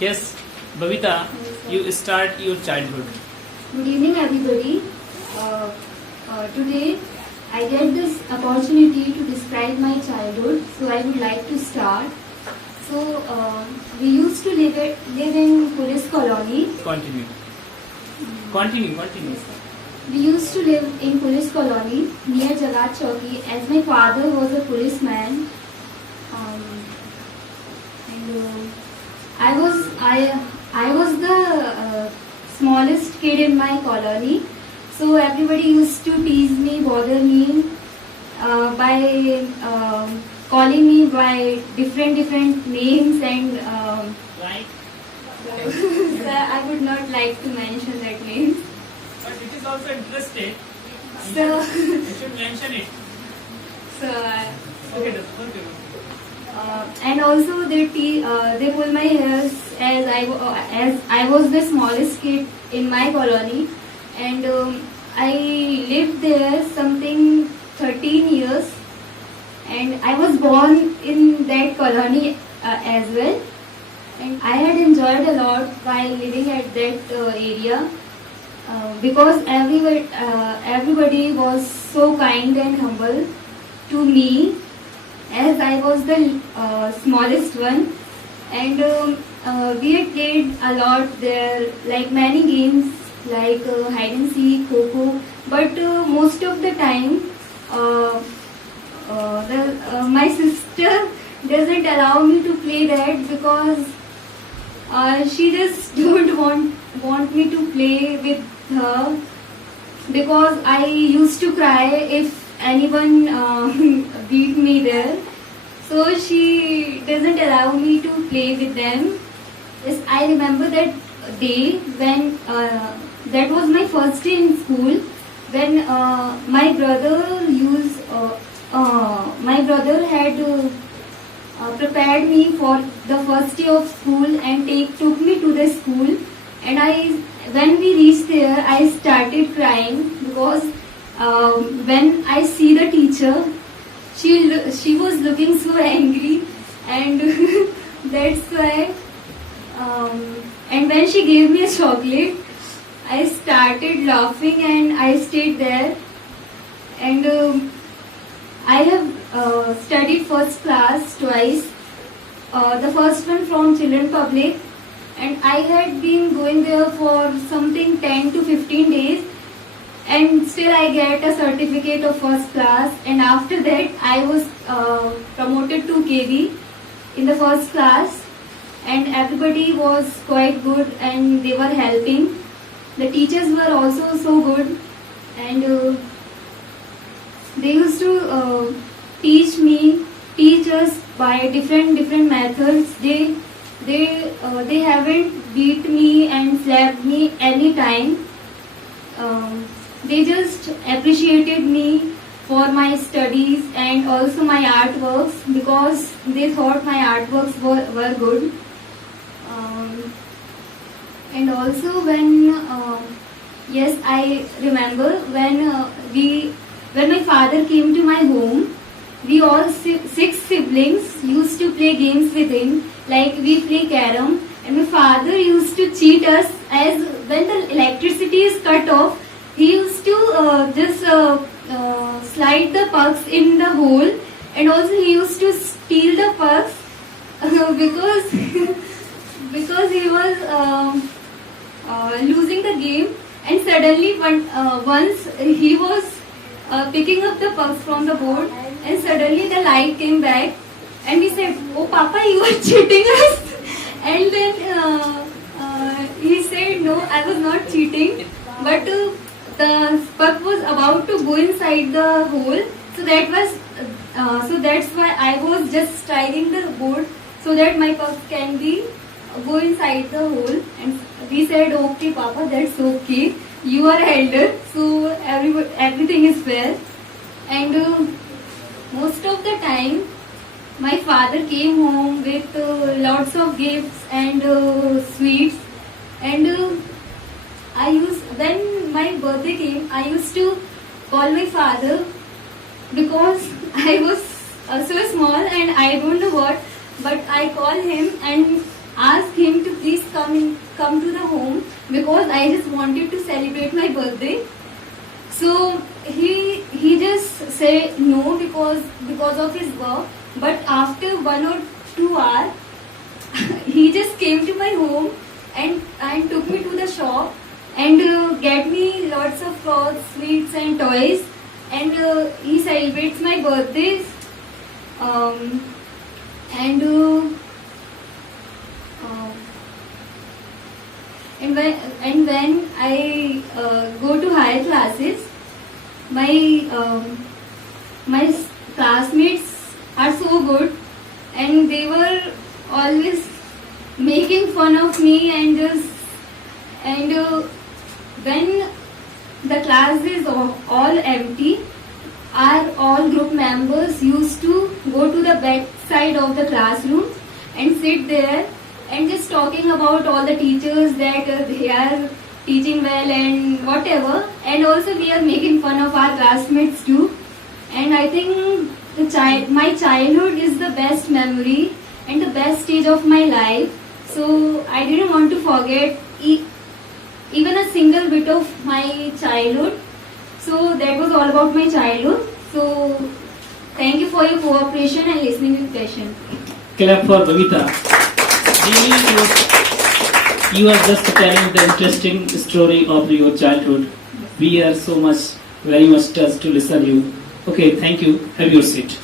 Yes, Bhavita, you start your childhood. Good evening, everybody. Today, I get this opportunity to describe my childhood, so I would like to start. We used to live in police colony. Continue. Continue. We used to live in police colony near Jagat Chowki, as my father was a policeman. I was the smallest kid in my colony, so everybody used to tease me, bother me by calling me by different names, and Right. I would not like to mention that name. But it is also interested. So, You should mention it. so Okay, okay. and also they pull my hairs as I was the smallest kid in my colony, and I lived there something 13 years, and I was born in that colony as well, and I had enjoyed a lot while living at that area because everybody was so kind and humble to me, as I was the smallest one, and we had played a lot there, like many games like hide and seek, kho, but most of the time my sister doesn't allow me to play that because she just don't want me to play with her, because I used to cry if anyone beat me there, so she doesn't allow me to play with them. Yes, I remember that day when that was my first day in school, when my brother had prepared me for the first day of school and took me to the school, and when we reached there, I started crying because when I see the teacher, she was looking so angry, and that's why. And when she gave me a chocolate, I started laughing and I stayed there. And I have studied first class twice. The first one from Children Public, and I had been going there for something 10 to 15 days, and still I get a certificate of first class, and after that I was promoted to KB in the first class, and everybody was quite good and they were helping. The teachers were also so good, and they used to teach us by different methods. They haven't beat me and slapped me any time. They just appreciated me for my studies and also my artworks, because they thought my artworks were good. And also yes, I remember when my father came to my home, we all 6 siblings used to play games with him, like we play carom, and my father used to cheat us, as when the electricity is cut off, he used to just slide the pucks in the hole, and also he used to steal the pucks because he was losing the game, and suddenly once he was picking up the pucks from the board, and suddenly the light came back, and he said, "Oh Papa, you are cheating us." And then he said, "No, I was not cheating, but the puck was about to go inside the hole, so that's why I was just striking the board so that my puck can be go inside the hole." And we said, "Okay Papa, that's okay, you are elder, so everything is fair." And most of the time my father came home with lots of gifts and sweets, and when my birthday came, I used to call my father, because I was so small and I don't know what, but I call him and ask him to please because I just wanted to celebrate my birthday. So he just said no because of his work. But after 1 or 2 hours, he just came to my home and took me to the shop and get me lots of clothes, sweets and toys. And he celebrates my birthdays. And when I go to higher classes, my classmates are so good, and they were always making fun of me and when the class is all empty, our all group members used to go to the back side of the classroom and sit there and just talking about all the teachers that they are teaching well and whatever, and also we are making fun of our classmates too. And I think my childhood is the best memory and the best stage of my life, so I didn't want to forget even a single bit of my childhood. So that was all about my childhood. So thank you for your cooperation and listening with passion. Clap for Babita. Really, you are just telling the interesting story of your childhood. We are very much touched to listen you. Okay, thank you. Have your seat.